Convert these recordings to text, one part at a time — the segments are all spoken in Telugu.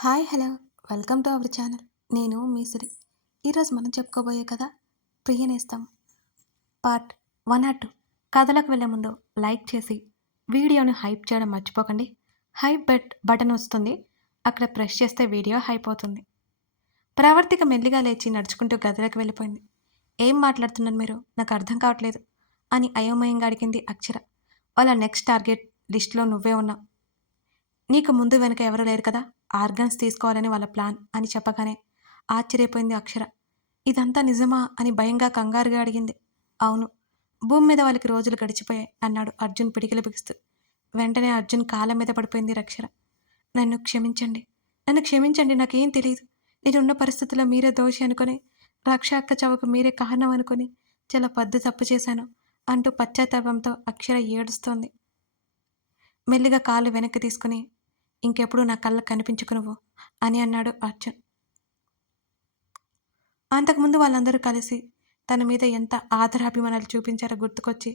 Hi hello welcome to our channel. నేను మీ సిరి. ఈరోజు మనం చెప్పుకోబోయే కథ ప్రియనేస్తం పార్ట్ 1 ఆర్ 2. కథలకు వెళ్ళే ముందు లైక్ చేసి వీడియోని హైప్ చేయడం మర్చిపోకండి. హైప్ బటన్ వస్తుంది, అక్కడ ప్రెస్ చేస్తే వీడియో హైప్ అవుతుంది. ప్రవర్తిక మెల్లిగా లేచి నడుచుకుంటూ గదిలోకి వెళ్ళిపోయింది. ఏం మాట్లాడుతున్నారు మీరు, నాకు అర్థం కావట్లేదు అని అయోమయంగా అడిగింది అక్షర. వాళ్ళ నెక్స్ట్ టార్గెట్ లిస్ట్లో నువ్వే ఉన్నావు. నీకు ముందు వెనుక ఎవరు లేరు కదా, ఆర్గన్స్ తీసుకోవాలని వాళ్ళ ప్లాన్ అని చెప్పగానే ఆశ్చర్యపోయింది అక్షర. ఇదంతా నిజమా అని భయంగా కంగారుగా అడిగింది. అవును, భూమి మీద వాళ్ళకి రోజులు గడిచిపోయాయి అన్నాడు అర్జున్ పిడికిలు బిగిస్తూ. వెంటనే అర్జున్ కాళ్ళ మీద పడిపోయింది అక్షర. నన్ను క్షమించండి, నన్ను క్షమించండి, నాకేం తెలియదు. నేనున్న పరిస్థితుల్లో మీరే దోషి అనుకుని, రక్ష అక్క చావుకు మీరే కారణం అనుకుని చాలా పెద్ద తప్పు చేశాను అంటూ పశ్చాత్తాపంతో అక్షర ఏడుస్తోంది. మెల్లిగా కాళ్ళు వెనక్కి తీసుకుని, ఇంకెప్పుడు నా కళ్ళకు కనిపించకు నువ్వు అని అన్నాడు అర్జున్. అంతకుముందు వాళ్ళందరూ కలిసి తన మీద ఎంత ఆదరాభిమానాలు చూపించారో గుర్తుకొచ్చి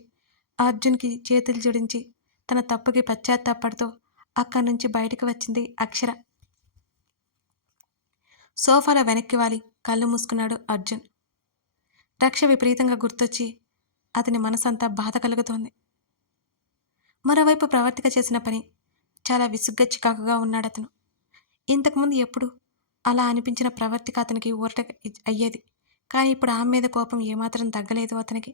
అర్జున్కి చేతులు జోడించి తన తప్పుకి పశ్చాత్తాపడుతూ అక్కడి నుంచి బయటికి వచ్చింది అక్షర. సోఫాలో వెనక్కి వాలి కళ్ళు మూసుకున్నాడు అర్జున్. రక్ష విపరీతంగా గుర్తొచ్చి అతని మనసంతా బాధ కలుగుతోంది. మరోవైపు ప్రవర్తిక చేసిన పని చాలా విసుగ్గా చికాకుగా ఉన్నాడతను. ఇంతకుముందు ఎప్పుడు అలా అనిపించిన ప్రవర్తిక అతనికి ఊరట అయ్యేది. కానీ ఇప్పుడు ఆమె మీద కోపం ఏమాత్రం తగ్గలేదు అతనికి.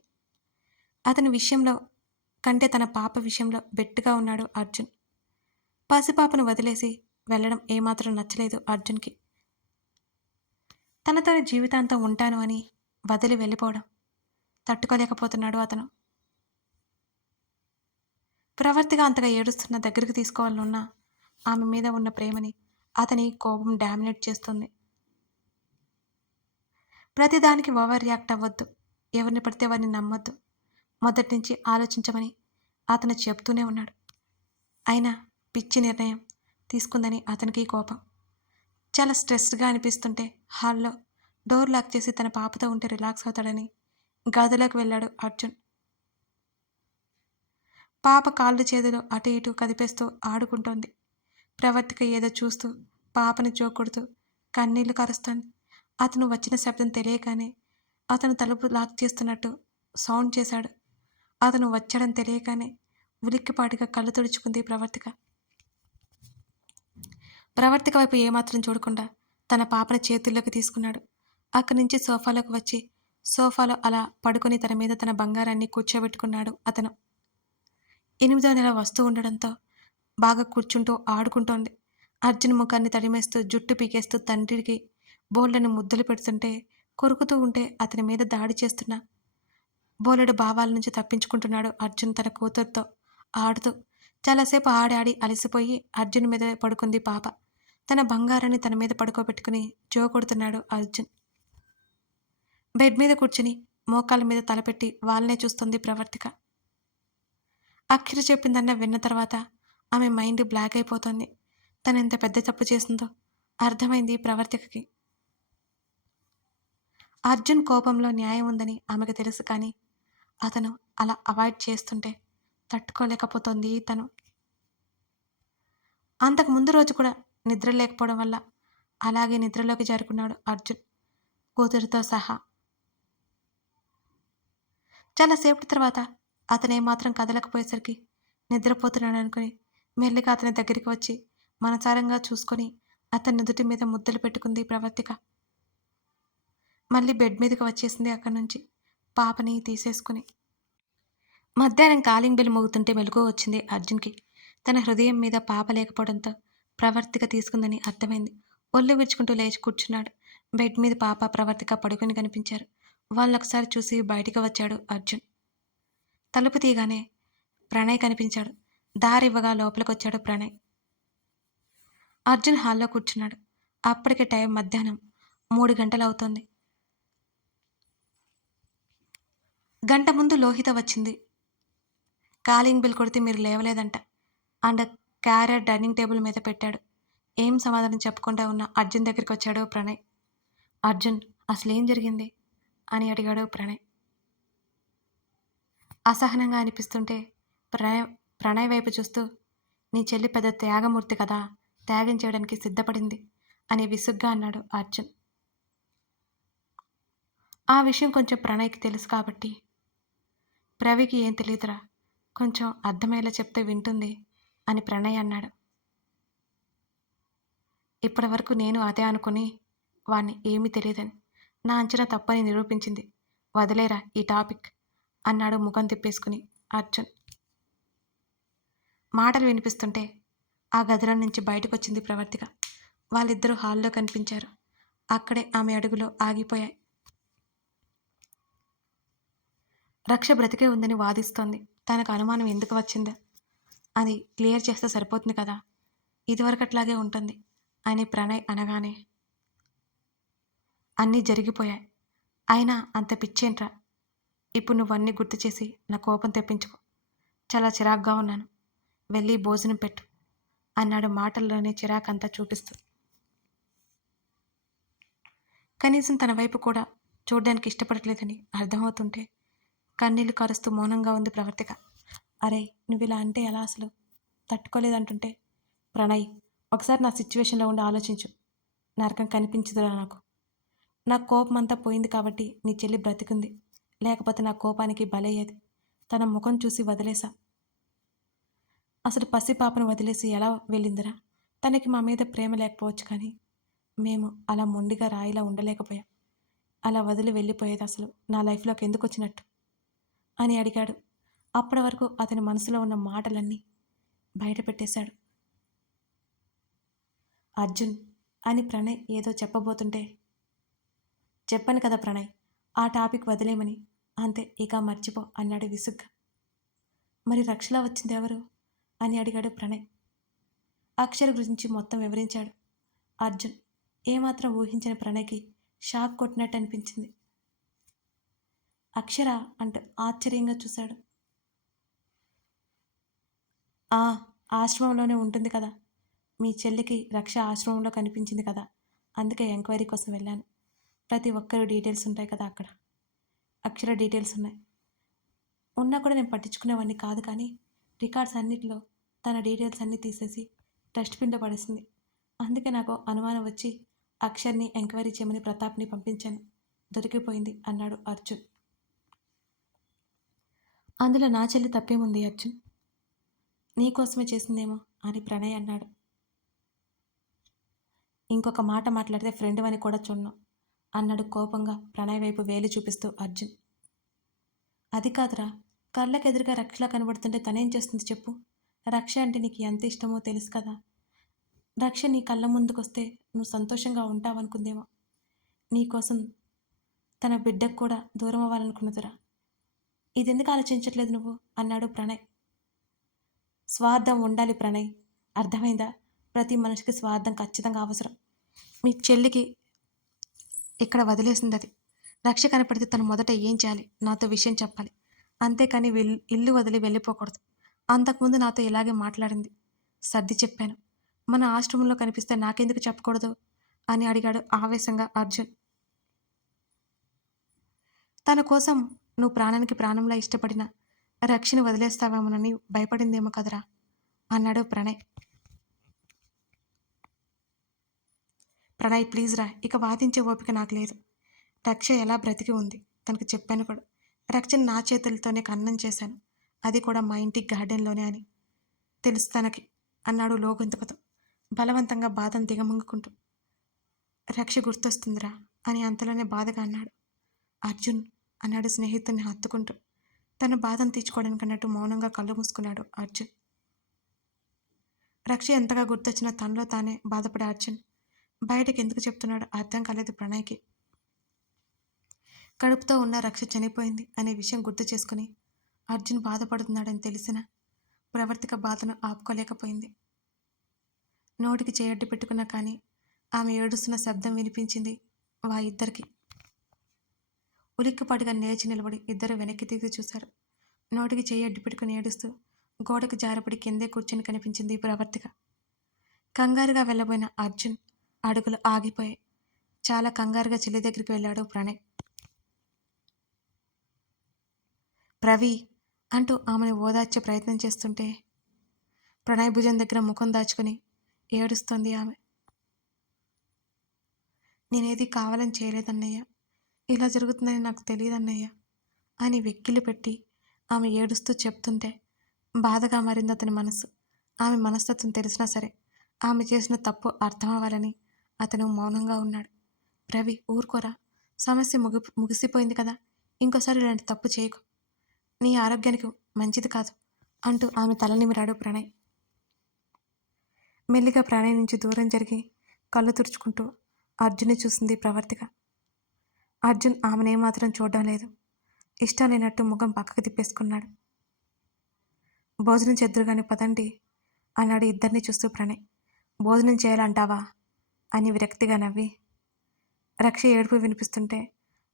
అతని విషయంలో కంటే తన పాప విషయంలో బెట్టుగా ఉన్నాడు అర్జున్. పసిపాపను వదిలేసి వెళ్ళడం ఏమాత్రం నచ్చలేదు అర్జున్కి. తనతోనే జీవితాంతం ఉంటాను అని వదిలి వెళ్ళిపోవడం తట్టుకోలేకపోతున్నాడు అతను. ప్రవర్తిగా అంతగా ఏడుస్తున్న దగ్గరికి తీసుకోవాలనున్నా ఆమె మీద ఉన్న ప్రేమని అతని కోపం డామినేట్ చేస్తుంది. ప్రతిదానికి ఓవర్ రియాక్ట్ అవ్వద్దు, ఎవరిని పడితే వారిని నమ్మొద్దు, మొదటి నుంచి ఆలోచించమని అతను చెప్తూనే ఉన్నాడు. అయినా పిచ్చి నిర్ణయం తీసుకుందని అతనికి కోపం. చాలా స్ట్రెస్డ్గా అనిపిస్తుంటే హాల్లో డోర్ లాక్ చేసి తన పాపతో ఉంటే రిలాక్స్ అవుతాడని గదిలోకి వెళ్ళాడు అర్జున్. పాప కాళ్ళు చేతులు అటు ఇటు కదిపేస్తూ ఆడుకుంటోంది. ప్రవర్తిక ఏదో చూస్తూ పాపని జోకొడుతూ కన్నీళ్లు కారుస్తోంది. అతను వచ్చిన శబ్దం తెలియగానే అతను తలుపు లాక్ చేస్తున్నట్టు సౌండ్ చేశాడు. అతను వచ్చాడని తెలియగానే ఉలిక్కిపాటిగా కళ్ళు తుడుచుకుంది ప్రవర్తిక. ప్రవర్తిక వైపు ఏమాత్రం చూడకుండా తన పాపని చేతుల్లోకి తీసుకున్నాడు. అక్కడి నుంచి సోఫాలోకి వచ్చి సోఫాలో అలా పడుకొని తన మీద తన బంగారాన్ని కూర్చోబెట్టుకున్నాడు అతను. 8వ నెల వస్తూ ఉండడంతో బాగా కూర్చుంటూ ఆడుకుంటోంది. అర్జున్ ముఖాన్ని తడిమేస్తూ జుట్టు పీకేస్తూ తండ్రికి బోల్డని ముద్దులు పెడుతుంటే, కొరుకుతూ ఉంటే అతని మీద దాడి చేస్తున్న బోలెడు భావాల నుంచి తప్పించుకుంటున్నాడు అర్జున్ తన కూతురుతో ఆడుతూ. చాలాసేపు ఆడి అలసిపోయి అర్జున్ మీద పడుకుంది పాప. తన బంగారాన్ని తన మీద పడుకోబెట్టుకుని కొడుతున్నాడు అర్జున్. బెడ్ మీద కూర్చుని మోకాళ్ళ మీద తలపెట్టి వాళ్ళనే చూస్తుంది ప్రవర్తిక. అక్షర చెప్పిందన్న విన్న తర్వాత ఆమె మైండ్ బ్లాక్ అయిపోతుంది. తను ఎంత పెద్ద తప్పు చేసిందో అర్థమైంది ప్రవర్తికకి. అర్జున్ కోపంలో న్యాయం ఉందని ఆమెకు తెలుసు, కానీ అతను అలా అవాయిడ్ చేస్తుంటే తట్టుకోలేకపోతుంది తను. అంతకు ముందు రోజు కూడా నిద్ర లేకపోవడం వల్ల అలాగే నిద్రలోకి జారుకున్నాడు అర్జున్ కూతురితో సహా. చాలాసేపటి తర్వాత అతనేమాత్రం కదలకపోయేసరికి నిద్రపోతున్నాడు అనుకుని మెల్లిగా అతని దగ్గరికి వచ్చి మనసారంగా చూసుకొని అతని నుదుటి మీద ముద్దలు పెట్టుకుంది ప్రవర్తిక. మళ్ళీ బెడ్ మీదకి వచ్చేసింది అక్కడి నుంచి పాపని తీసేసుకుని. మధ్యాహ్నం కాలింగ్ బెల్ మోగుతుంటే మెలకువ వచ్చింది అర్జున్కి. తన హృదయం మీద పాప లేకపోవడంతో ప్రవర్తిక తీసుకుందని అర్థమైంది. ఒళ్ళు విరుచుకుంటూ లేచి కూర్చున్నాడు. బెడ్ మీద పాప ప్రవర్తిక పడుకుని కనిపించారు. వాళ్ళొకసారి చూసి బయటికి వచ్చాడు అర్జున్. తలుపు తీయగానే ప్రణయ్ కనిపించాడు. దారివ్వగా లోపలికొచ్చాడు ప్రణయ్. అర్జున్ హాల్లో కూర్చున్నాడు. అప్పటికే టైం మధ్యాహ్నం 3 గంటలవుతోంది. గంట ముందు లోహిత వచ్చింది. కాలింగ్ బెల్ కొడితే మీరు లేవలేదంట అండ్ క్యారియర్ డైనింగ్ టేబుల్ మీద పెట్టాడు. ఏం సమాధానం చెప్పకుండా ఉన్న అర్జున్ దగ్గరికి వచ్చాడు ప్రణయ్. అర్జున్, అసలేం జరిగింది అని అడిగాడు ప్రణయ్. అసహనంగా అనిపిస్తుంటే ప్రణయ్ వైపు చూస్తూ, నీ చెల్లి పెద్ద త్యాగమూర్తి కదా, త్యాగం చేయడానికి సిద్ధపడింది. అని విసుగ్గా అన్నాడు అర్జున్. ఆ విషయం కొంచెం ప్రణయ్‌కి తెలుసు కాబట్టి, ప్రవికి ఏం తెలీదురా, కొంచెం అర్థమయ్యేలా చెప్తే వింటుంది అని ప్రణయ్ అన్నాడు. ఇప్పటివరకు నేను అదే అనుకుని వాణ్ణి ఏమీ తెలీదని, నా అంచనా తప్పని నిరూపించింది. వదిలేరా ఈ టాపిక్ అన్నాడు ముఖం తిప్పేసుకుని అర్జున్. మాటలు వినిపిస్తుంటే ఆ గదిలో నుంచి బయటకొచ్చింది ప్రవర్తిక. వాళ్ళిద్దరూ హాల్లో కనిపించారు. అక్కడే ఆమె అడుగులో ఆగిపోయాయి. రక్ష బ్రతికే ఉందని వాదిస్తోంది. తనకు అనుమానం ఎందుకు వచ్చిందో అది క్లియర్ చేస్తే సరిపోతుంది కదా, ఇదివరకట్లాగే ఉంటుంది అని ప్రణయ్ అనగానే అన్నీ జరిగిపోయాయి. అయినా అంత పిచ్చేంట్రా, ఇప్పుడు నువ్వన్నీ గుర్తు చేసి నా కోపం తెప్పించుకో. చాలా చిరాగ్గా ఉన్నాను, వెళ్ళి భోజనం పెట్టు అన్నాడు మాటల్లోనే చిరాకంతా చూపిస్తూ. కనీసం తన వైపు కూడా చూడ్డానికి ఇష్టపడట్లేదని అర్థమవుతుంటే కన్నీళ్లు కారుస్తూ మౌనంగా ఉంది ప్రవర్తిక. అరే నువ్విలా అంటే ఎలా, అసలు తట్టుకోలేదంటుంటే. ప్రణయ్, ఒకసారి నా సిచ్యువేషన్లో ఉండి ఆలోచించు. నరకం కనిపించదురా నాకు. నా కోపం అంతా పోయింది కాబట్టి నీ చెల్లి బ్రతికుంది, లేకపోతే నా కోపానికి బలయ్యేది. తన ముఖం చూసి వదిలేసా. అసలు పసిపాపను వదిలేసి ఎలా వెళ్ళిందిరా. తనకి మా మీద ప్రేమ లేకపోవచ్చు కానీ మేము అలా మొండిగా రాయిలా ఉండలేకపోయాం. అలా వదిలి వెళ్ళిపోయేది అసలు నా లైఫ్లోకి ఎందుకు వచ్చినట్టు అని అడిగాడు. అప్పటి వరకు అతని మనసులో ఉన్న మాటలన్నీ బయట పెట్టేశాడు. అర్జున్ అని ప్రణయ్ ఏదో చెప్పబోతుంటే, చెప్పను కదా ప్రణయ్, ఆ టాపిక్ వదిలేమని, అంతే ఇక మర్చిపో అన్నాడు విసుగ్గా. మరి రక్షలా వచ్చింది ఎవరు అని అడిగాడు ప్రణయ్. అక్షర గురించి మొత్తం వివరించాడు అర్జున్. ఏమాత్రం ఊహించిన ప్రణయ్కి షాక్ కొట్టినట్టు అనిపించింది. అక్షర అంటూ ఆశ్చర్యంగా చూశాడు. ఆ ఆశ్రమంలోనే ఉంటుంది కదా, మీ చెల్లికి రక్ష ఆశ్రమంలో కనిపించింది కదా, అందుకే ఎంక్వైరీ కోసం వెళ్ళాను. ప్రతి ఒక్కరు డీటెయిల్స్ ఉంటాయి కదా అక్కడ, అక్షర డీటెయిల్స్ ఉన్నాయి. ఉన్నా కూడా నేను పట్టించుకునేవాడిని కాదు కానీ రికార్డ్స్ అన్నిటిలో తన డీటెయిల్స్ అన్నీ తీసేసి డస్ట్బిన్లో పడేసింది. అందుకే నాకు అనుమానం వచ్చి అక్షర్ని ఎంక్వైరీ చేయమని ప్రతాప్ని పంపించాను. దొరికిపోయింది అన్నాడు అర్జున్. అందులో నా చెల్లి తప్పేముంది అర్జున్, నీకోసమే చేసిందేమో అని ప్రణయ్ అన్నాడు. ఇంకొక మాట మాట్లాడితే ఫ్రెండ్ అని కూడా చూడను అన్నాడు కోపంగా ప్రణయ్ వైపు వేలు చూపిస్తూ అర్జున్. అది కాదురా, కళ్ళకెదురుగా రక్షలా కనబడుతుంటే తనేం చేస్తుంది చెప్పు. రక్ష అంటే నీకు ఎంత ఇష్టమో తెలుసు కదా. రక్ష నీ కళ్ళ ముందుకొస్తే నువ్వు సంతోషంగా ఉంటావనుకుందేమో. నీకోసం తన బిడ్డకు కూడా దూరం అవ్వాలనుకున్నదిరా. ఇదెందుకు ఆలోచించట్లేదు నువ్వు అన్నాడు ప్రణయ్. స్వార్థం ఉండాలి ప్రణయ్, అర్థమైందా. ప్రతి మనిషికి స్వార్థం ఖచ్చితంగా అవసరం. మీ చెల్లికి ఇక్కడ వదిలేసింది అది. రక్ష కనపడితే తను మొదట ఏం చేయాలి, నాతో విషయం చెప్పాలి. అంతేకాని ఇల్లు వదిలి వెళ్ళిపోకూడదు. అంతకుముందు నాతో ఇలాగే మాట్లాడింది, సర్ది చెప్పాను. మన ఆశ్రమంలో కనిపిస్తే నాకెందుకు చెప్పకూడదు అని అడిగాడు ఆవేశంగా అర్జున్. తన కోసం నువ్వు ప్రాణానికి ప్రాణంలా ఇష్టపడిన రక్షని వదిలేస్తావేమోనని భయపడిందేమో కదరా అన్నాడు ప్రణయ్. ప్రణయ్ ప్లీజ్ రా, ఇక వాదించే ఓపిక నాకు లేదు. రక్ష ఎలా బ్రతికి ఉంది తనకు చెప్పాను కూడా. రక్షని నా చేతులతోనే కన్నం చేశాను, అది కూడా మా ఇంటి గార్డెన్లోనే అని తెలుసు తనకి అన్నాడు లోగొంతుకతో బలవంతంగా బాధను దిగమంగుకుంటూ. రక్ష గుర్తొస్తుందిరా అని అంతలోనే బాధగా అన్నాడు. అర్జున్ అన్నాడు స్నేహితుడిని హత్తుకుంటూ. తన బాధను తీర్చుకోవడానికి అన్నట్టు మౌనంగా కళ్ళు మూసుకున్నాడు అర్జున్. రక్ష ఎంతగా గుర్తొచ్చినా తనలో తానే బాధపడే అర్జున్ బయటకు ఎందుకు చెప్తున్నాడో అర్థం కాలేదు ప్రణయ్కి. కడుపుతో ఉన్న రక్ష చనిపోయింది అనే విషయం గుర్తు చేసుకుని అర్జున్ బాధపడుతున్నాడని తెలిసిన ప్రవర్తిక బాధను ఆపుకోలేకపోయింది. నోటికి చేయడ్డు పెట్టుకున్నా కానీ ఆమె ఏడుస్తున్న శబ్దం వినిపించింది ఇద్దరికి. ఉలిక్కిపాటుగా లేచి నిలబడి ఇద్దరు వెనక్కి తిరిగి చూశారు. నోటికి చేయి అడ్డు పెట్టుకుని ఏడుస్తూ గోడకు జారపడి కిందే కూర్చొని కనిపించింది ప్రవర్తిక. కంగారుగా వెళ్ళబోయిన అర్జున్ అడుగులు ఆగిపోయాయి. చాలా కంగారుగా చెల్లి దగ్గరికి వెళ్ళాడు ప్రణయ్. ప్రవి అంటూ ఆమెను ఓదార్చే ప్రయత్నం చేస్తుంటే ప్రణయ్ భుజం దగ్గర ముఖం దాచుకుని ఏడుస్తోంది ఆమె. నేనేది కావాలని చేయలేదన్నయ్య. ఇలా జరుగుతుందని నాకు తెలీదన్నయ్య అని వెక్కిలి పెట్టి ఆమె ఏడుస్తూ చెప్తుంటే బాధగా మారింది అతని మనసు. ఆమె మనస్తత్వం తెలిసినా సరే ఆమె చేసిన తప్పు అర్థమవ్వాలని అతను మౌనంగా ఉన్నాడు. రవి ఊరుకోరా, సమస్య ముగిసిపోయింది కదా, ఇంకోసారి ఇలాంటి తప్పు చేయకు, నీ ఆరోగ్యానికి మంచిది కాదు అంటూ ఆమె తల నిమిరాడు ప్రణయ్. మెల్లిగా ప్రణయ్ నుంచి దూరం జరిగి కళ్ళు తుడుచుకుంటూ అర్జున్ని చూసింది ప్రవర్తిక. అర్జున్ ఆమెనేమాత్రం చూడడం లేదు. ఇష్టం లేనట్టు ముఖం పక్కకు తిప్పేసుకున్నాడు. భోజనం చెద్దురుగాని పదండి అన్నాడు ఇద్దరిని చూస్తూ ప్రణయ్. భోజనం చేయాలంటావా అని విరక్తిగా నవ్వి రక్ష ఏడుపు వినిపిస్తుంటే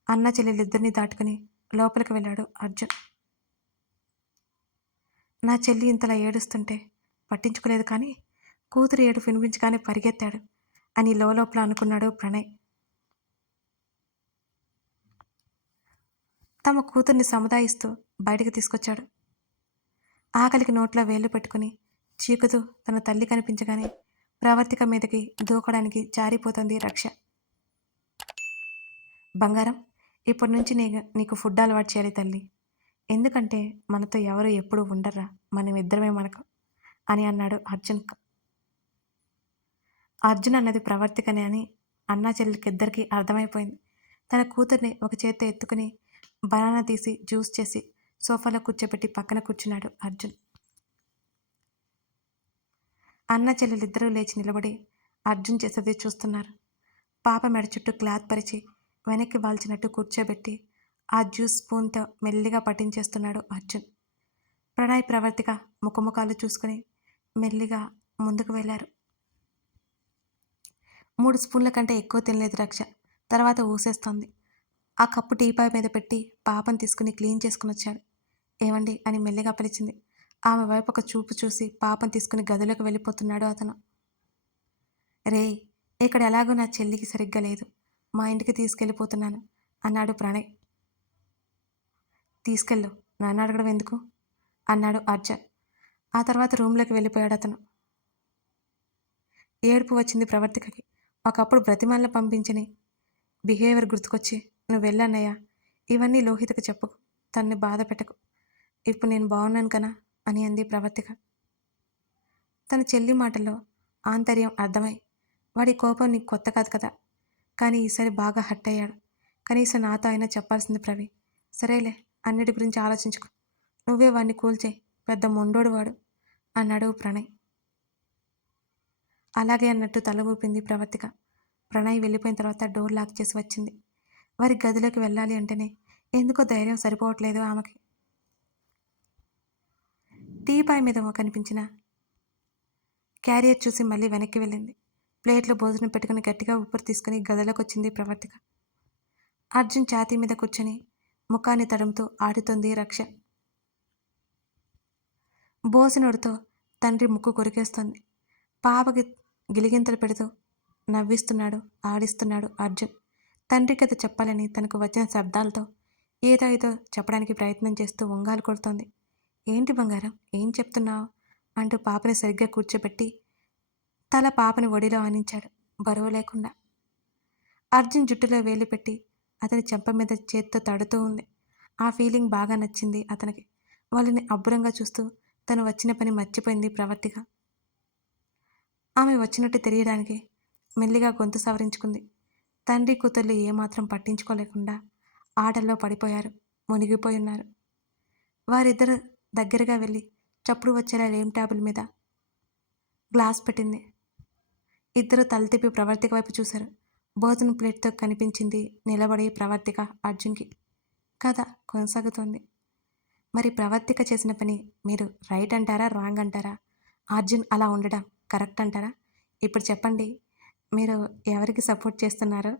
అన్న చెల్లెలిద్దరినీ దాటుకుని లోపలికి వెళ్ళాడు అర్జున్. నా చెల్లి ఇంతలా ఏడుస్తుంటే పట్టించుకోలేదు, కానీ కూతురు ఏడుపు వినిపించగానే పరిగెత్తాడు అని లోపల అనుకున్నాడు ప్రణయ్. తమ కూతుర్ని సముదాయిస్తూ బయటికి తీసుకొచ్చాడు. ఆకలికి నోట్లో వేళ్లు పెట్టుకుని చీకుతూ తన తల్లి కనిపించగానే ప్రవర్తిక మీదకి దూకడానికి జారిపోతుంది రక్ష. బంగారం, ఇప్పటి నుంచి నీకు ఫుడ్ అలవాటు చేయాలి తల్లి, ఎందుకంటే మనతో ఎవరు ఎప్పుడు ఉండర్రా, మనం ఇద్దరమే మనకు అని అన్నాడు అర్జున్. అర్జున్ అన్నది ప్రవర్తికనే అని అన్నా చెల్లికి ఇద్దరికీ అర్థమైపోయింది. తన కూతుర్ని ఒక చేత్తో ఎత్తుకుని బనానా తీసి జ్యూస్ చేసి సోఫాలో కూర్చోబెట్టి పక్కన కూర్చున్నాడు అర్జున్. అన్న చెల్లెలిద్దరూ లేచి నిలబడి అర్జున్ చేసేది చూస్తున్నారు. పాప మెడ చుట్టూ క్లాత్ పరిచి వెనక్కి వాల్చినట్టు కూర్చోబెట్టి ఆ జ్యూస్ స్పూన్తో మెల్లిగా పట్టించేస్తున్నాడు అర్జున్. ప్రణయ్ ప్రవర్తిక ముఖముఖాలు చూసుకుని మెల్లిగా ముందుకు వెళ్ళారు. 3 స్పూన్ల కంటే ఎక్కువ తినలేదు రక్ష. తర్వాత ఊసేస్తోంది. ఆ కప్పు టీపాయ్ మీద పెట్టి పాపను తీసుకుని క్లీన్ చేసుకుని వచ్చాడు. ఏమండి అని మెల్లిగా పిలిచింది. ఆమె వైపు ఒక చూపు చూసి పాపను తీసుకుని గదిలోకి వెళ్ళిపోతున్నాడు అతను. రే, ఇక్కడ ఎలాగో నా చెల్లికి సరిగ్గా లేదు, మా ఇంటికి తీసుకెళ్ళిపోతున్నాను అన్నాడు ప్రణయ్. తీసుకెళ్ళు, నన్ను అడగడం ఎందుకు అన్నాడు అర్జున్. ఆ తర్వాత రూమ్లోకి వెళ్ళిపోయాడు అతను. ఏడుపు వచ్చింది ప్రవర్తికకి. ఒకప్పుడు బ్రతిమాలను పంపించని బిహేవియర్ గుర్తుకొచ్చి, నువ్వు వెళ్ళన్నయ్యా, ఇవన్నీ లోహితకు చెప్పకు, తన్ని బాధ పెట్టకు, ఇప్పుడు నేను బాగున్నాను కనా అని అంది ప్రవర్తిక. తన చెల్లి మాటల్లో ఆంతర్యం అర్థమై, వాడి కోపం నీకు కొత్త కాదు కదా, కానీ ఈసారి బాగా హర్ట్ అయ్యాడు. కనీసం నాతో అయినా చెప్పాల్సింది ప్రవీ. సరేలే, అన్నిటి గురించి ఆలోచించుకో, నువ్వే వాడిని కూల్చేయి, పెద్ద మొండోడు వాడు అన్నాడు ప్రణయ్. అలాగే అన్నట్టు తల ఊపింది ప్రవర్తిక. ప్రణయ్ వెళ్ళిపోయిన తర్వాత డోర్ లాక్ చేసి వచ్చింది. వారి గదిలోకి వెళ్ళాలి అంటేనే ఎందుకో ధైర్యం సరిపోవట్లేదు ఆమెకి. టీపాయ్ మీద కనిపించిన క్యారియర్ చూసి మళ్ళీ వెనక్కి వెళ్ళింది. ప్లేట్లో భోజనం పెట్టుకుని గట్టిగా ఊపిరి తీసుకుని గదిలోకి వచ్చింది ప్రవర్తిక. అర్జున్ ఛాతీ మీద కూర్చొని ముఖాన్ని తడుముతూ ఆడుతుంది రక్ష. బోసినోడితో తండ్రి ముక్కు కొరికేస్తోంది. పాపకి గిలిగింతలు పెడుతూ నవ్విస్తున్నాడు, ఆడిస్తున్నాడు అర్జున్. తండ్రి కథ చెప్పాలని తనకు వచ్చిన శబ్దాలతో ఏదో చెప్పడానికి ప్రయత్నం చేస్తూ వంగాలు కొడుతోంది. ఏంటి బంగారం, ఏం చెప్తున్నావు అంటూ పాపని సరిగ్గా కూర్చోబెట్టి తల పాపని ఒడిలో ఆనించాడు బరువు లేకుండా. అర్జున్ జుట్టులో వేలు పెట్టి అతని చెంప మీద చేత్తో తడుతూ ఉంది. ఆ ఫీలింగ్ బాగా నచ్చింది అతనికి. వాళ్ళని అబ్బురంగా చూస్తూ తను వచ్చిన పని మర్చిపోయింది ప్రవర్తిక. ఆమె వచ్చినట్టు తెలియడానికి మెల్లిగా గొంతు సవరించుకుంది. తండ్రి కూతుర్లు ఏమాత్రం పట్టించుకోలేకుండా ఆటల్లో పడిపోయారు, మునిగిపోయి ఉన్నారు. వారిద్దరు దగ్గరగా వెళ్ళి చప్పుడు వచ్చేలా లేమ్ టేబుల్ మీద గ్లాస్ పెట్టింది. ఇద్దరు తల తిప్పి ప్రవర్తిక వైపు చూశారు. భోజనం ప్లేట్తో కనిపించింది నిలబడి ప్రవర్తిక అర్జున్కి. కథ కొనసాగుతోంది. మరి ప్రవర్తిక చేసిన పని మీరు రైట్ అంటారా, రాంగ్ అంటారా? అర్జున్ అలా ఉండడం కరెక్ట్ అంటారా? ఇప్పుడు చెప్పండి, మీరు ఎవరికి సపోర్ట్ చేస్తున్నారో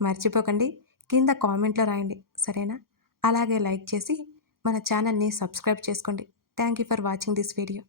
మర్చిపోకండి, కింద కామెంట్లో రాయండి, సరేనా? అలాగే లైక్ చేసి మన ఛానల్ని సబ్స్క్రైబ్ చేసుకోండి. Thank you for watching this video.